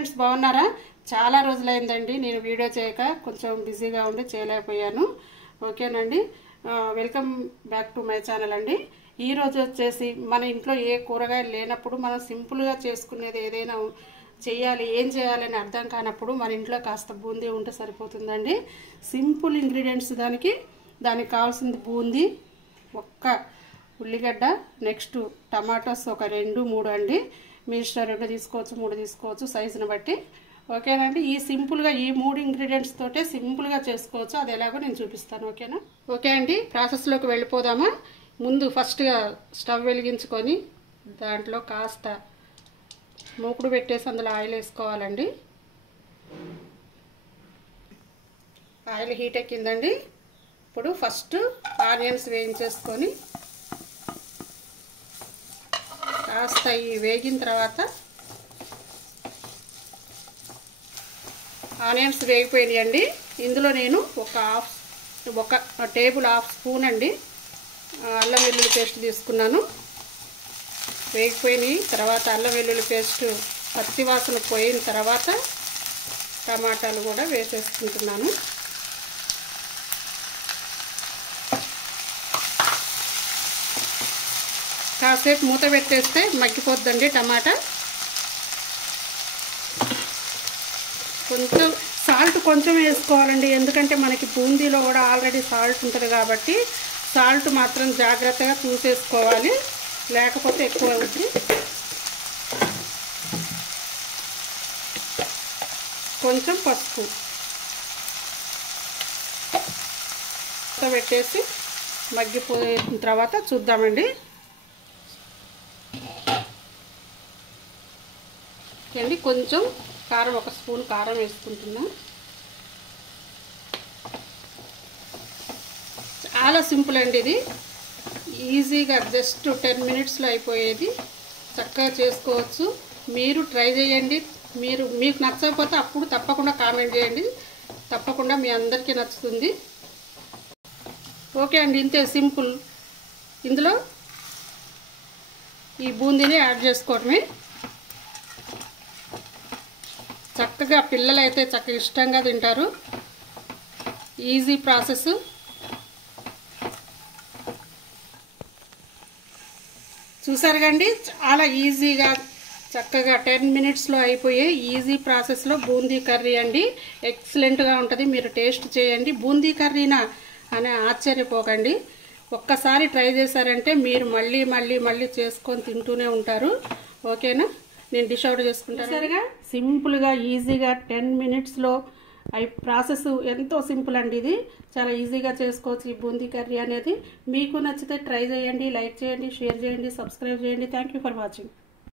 Friends బాగున్నారా? చాలా రోజులైందండి నేను వీడియో చేయక, కొంచెం బిజీగా ఉండి చేయలేకపోయాను. ఓకేనండి, welcome back to my channel అండి. ఈ రోజు వచ్చేసి మన ఇంట్లో ఏ కూరగాయలు లేనప్పుడు మనం సింపుల్గా చేసుకునేది ఏదైనా చేయాలి, ఏం చేయాలని అర్థం కానప్పుడు మన ఇంట్లో కాస్త బూందీ ఉంటే సరిపోతుందండి. సింపుల్ ఇంగ్రీడియంట్స్ దానికి కావాల్సింది బూందీ, ఒక్క ఉల్లిగడ్డ, నెక్స్ట్ టమాటోస్ ఒక 2-3 అండి. మీ ఇష్టం 2 తీసుకోవచ్చు, 3 తీసుకోవచ్చు సైజుని బట్టి. ఓకేనండి, ఈ సింపుల్గా ఈ 3 ఇంగ్రీడియంట్స్ తోటే సింపుల్గా చేసుకోవచ్చు. అది ఎలాగో నేను చూపిస్తాను. ఓకేనా? ఓకే అండి, ప్రాసెస్లోకి వెళ్ళిపోదామా? ముందు ఫస్ట్గా స్టవ్ వెలిగించుకొని దాంట్లో కాస్త మూకుడు పెట్టేసి అందులో ఆయిల్ వేసుకోవాలండి. ఆయిల్ హీట్ ఎక్కిందండి. ఇప్పుడు ఫస్ట్ ఆనియన్స్ వేయించేసుకొని కాస్త ఈ వేగిన తర్వాత ఆనియన్స్ వేగిపోయినాయండి. ఇందులో నేను ఒక టేబుల్ హాఫ్ స్పూన్ అండి అల్లం వెల్లుల్లి పేస్ట్ తీసుకున్నాను. వేగిపోయినాయి. తర్వాత అల్లం వెల్లుల్లి పేస్ట్ పచ్చివాసన పోయిన తర్వాత టమాటాలు కూడా వేసేసుకుంటున్నాను. కాసేపు మూత పెట్టేస్తే మగ్గిపోద్దండి టమాటా. కొంచెం సాల్ట్ కొంచెం వేసుకోవాలండి, ఎందుకంటే మనకి బూందీలో కూడా ఆల్రెడీ సాల్ట్ ఉంటుంది కాబట్టి సాల్ట్ మాత్రం జాగ్రత్తగా చూసేసుకోవాలి, లేకపోతే ఎక్కువ అవుతుంది. కొంచెం పసుపు పెట్టేసి మగ్గిపోయిన తర్వాత చూద్దామండి. అండి, కొంచెం కారం, ఒక స్పూన్ కారం వేసుకుంటున్నా. చాలా సింపుల్ అండి, ఇది ఈజీగా జస్ట్ 10 మినిట్స్లో అయిపోయేది. చక్కగా చేసుకోవచ్చు. మీరు ట్రై చేయండి. మీకు నచ్చకపోతే అప్పుడు తప్పకుండా కామెంట్ చేయండి, తప్పకుండా మీ అందరికీ నచ్చుతుంది. ఓకే అండి, ఇంతే సింపుల్. ఇందులో ఈ బూందీని యాడ్ చేసుకోవడమే. చక్కగా పిల్లలు అయితే చక్కగా ఇష్టంగా తింటారు. Easy process. చూసారు కండి, చాలా ఈజీగా చక్కగా 10 మినిట్స్లో అయిపోయే ఈజీ ప్రాసెస్లో బూందీ కర్రీ అండి. ఎక్సలెంట్గా ఉంటుంది. మీరు టేస్ట్ చేయండి. బూందీ కర్రీనా అని ఆశ్చర్యపోకండి. ఒక్కసారి ట్రై చేశారంటే మీరు మళ్ళీ మళ్ళీ మళ్ళీ చేసుకొని తింటూనే ఉంటారు. ఓకేనా? నేను డిష్ అవుట్ చేసుకుంటాను. సరిగా సింపుల్గా ఈజీగా 10 మినిట్స్లో ప్రాసెస్ ఎంతో సింపుల్ అండి. ఇది చాలా ఈజీగా చేసుకోవచ్చు ఈ బూందీ కర్రీ అనేది. మీకు నచ్చితే ట్రై చేయండి, లైక్ చేయండి, షేర్ చేయండి, సబ్స్క్రైబ్ చేయండి. Thank you for watching.